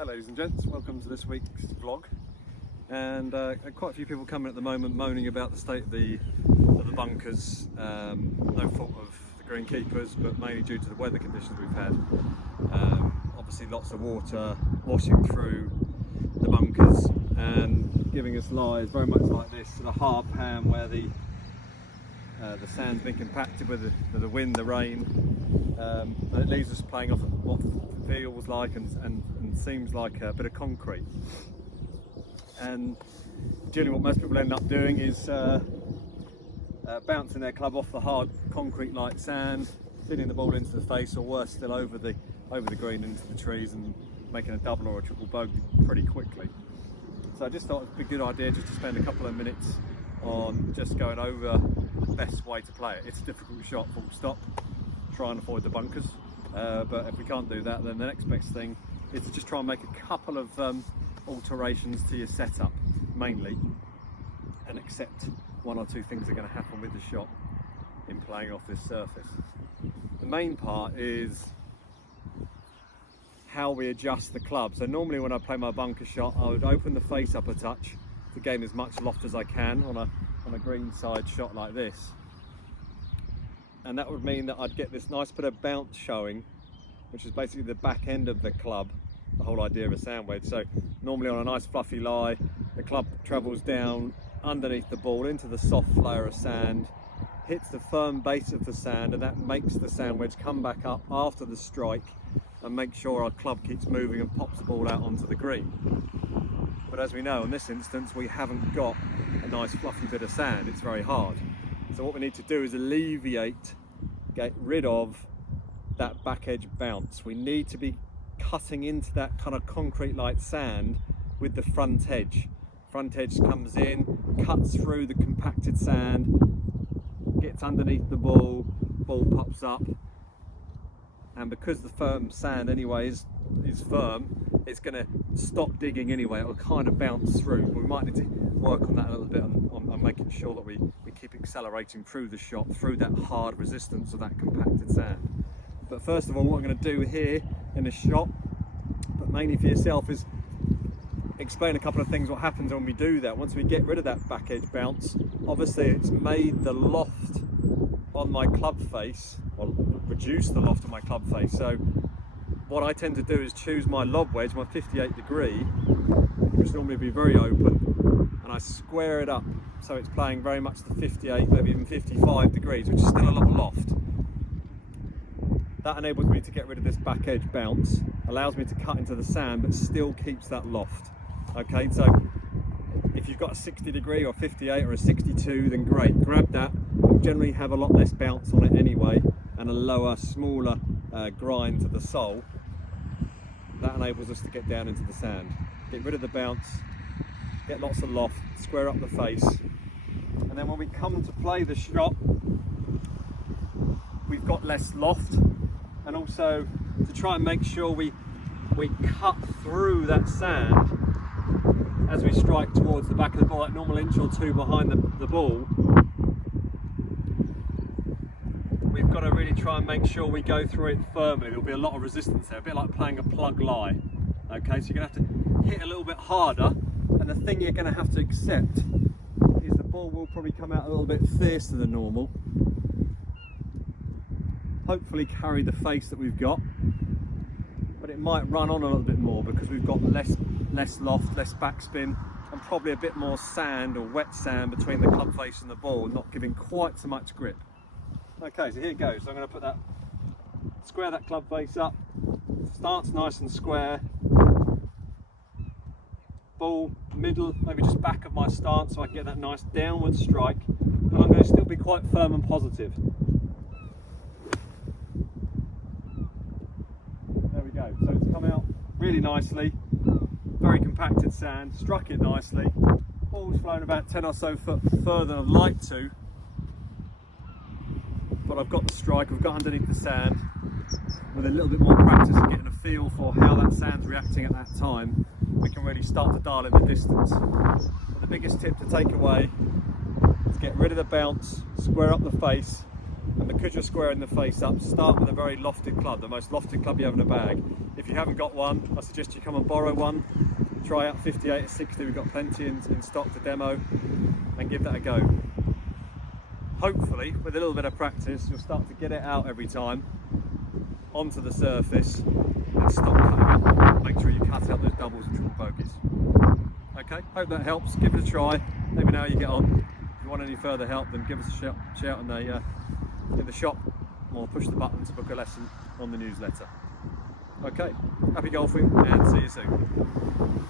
Hi ladies and gents, welcome to this week's vlog. And quite a few people coming at the moment moaning about the state of the bunkers. No fault of the greenkeepers, but mainly due to the weather conditions we've had. Obviously lots of water washing through the bunkers and giving us lies very much like this, sort of hard pan where the sand's been compacted with the wind, the rain, and it leaves us playing off what feels like and seems like a bit of concrete. And generally what most people end up doing is bouncing their club off the hard concrete like sand, hitting the ball into the face, or worse still over the green into the trees and making a double or a triple bogey pretty quickly. So I just thought it'd be a good idea just to spend a couple of minutes on just going over the best way to play it. It's a difficult shot, full stop. Try and avoid the bunkers, but if we can't do that, then the next best thing is to just try and make a couple of alterations to your setup mainly, and accept one or two things are going to happen with the shot in playing off this surface. The main part is how we adjust the club. So normally when I play my bunker shot, I would open the face up a touch to gain as much loft as I can on a green side shot like this, and that would mean that I'd get this nice bit of bounce showing, which is basically the back end of the club, the whole idea of a sand wedge. So normally on a nice fluffy lie, the club travels down underneath the ball into the soft layer of sand, hits the firm base of the sand, and that makes the sand wedge come back up after the strike and make sure our club keeps moving and pops the ball out onto the green. But as we know, in this instance, we haven't got a nice fluffy bit of sand. It's very hard. So what we need to do is get rid of that back edge bounce. We need to be cutting into that kind of concrete like sand with the front edge. Front edge comes in, cuts through the compacted sand, gets underneath the ball pops up, and because the firm sand anyway is firm, it's going to stop digging anyway. It will kind of bounce through. We might need to work on that a little bit on making sure that we keep accelerating through the shot, through that hard resistance of that compacted sand. But first of all, what I'm going to do here in the shot, but mainly for yourself, is explain a couple of things what happens when we do that. Once we get rid of that back edge bounce, obviously it's made the loft on my club face, or reduce the loft on my club face. So what I tend to do is choose my lob wedge, my 58 degree, which normally would be very open, and I square it up so it's playing very much the 58, maybe even 55 degrees, which is still a lot of loft. That enables me to get rid of this back edge bounce, allows me to cut into the sand, but still keeps that loft. Okay, so if you've got a 60 degree or 58 or a 62, then great, grab that. You'll generally have a lot less bounce on it anyway, and a lower, smaller grind to the sole. That enables us to get down into the sand, get rid of the bounce, get lots of loft, square up the face, and then when we come to play the shot, we've got less loft, and also to try and make sure we cut through that sand as we strike towards the back of the ball, like normal inch or two behind the ball. We've got to really try and make sure we go through it firmly. There'll be a lot of resistance there, a bit like playing a plug lie. Okay, so you're going to have to hit a little bit harder, and the thing you're going to have to accept is the ball will probably come out a little bit fiercer than normal. Hopefully carry the face that we've got, but it might run on a little bit more because we've got less loft, less backspin, and probably a bit more sand or wet sand between the club face and the ball, not giving quite so much grip. Okay, so here it goes. So I'm going to square that club face up, starts nice and square, ball middle, maybe just back of my stance so I can get that nice downward strike, but I'm going to still be quite firm and positive. There we go, so it's come out really nicely, very compacted sand, struck it nicely, ball's flown about 10 or so foot further than I'd like to, but I've got the strike, I've got underneath the sand. With a little bit more practice and getting a feel for how that sand's reacting at that time, we can really start to dial in the distance. But the biggest tip to take away is get rid of the bounce, square up the face, And because you're squaring the face up, start with a very lofted club, the most lofted club you have in a bag. If you haven't got one, I suggest you come and borrow one. Try out 58 at 60, we've got plenty in stock to demo, and give that a go. Hopefully, with a little bit of practice, you'll start to get it out every time onto the surface and stop cutting it. Make sure you cut out those doubles and triple bogeys. Okay, hope that helps. Give it a try. Let me know how you get on. If you want any further help, then give us a shout in the shop, or push the button to book a lesson on the newsletter. Okay, happy golfing and see you soon.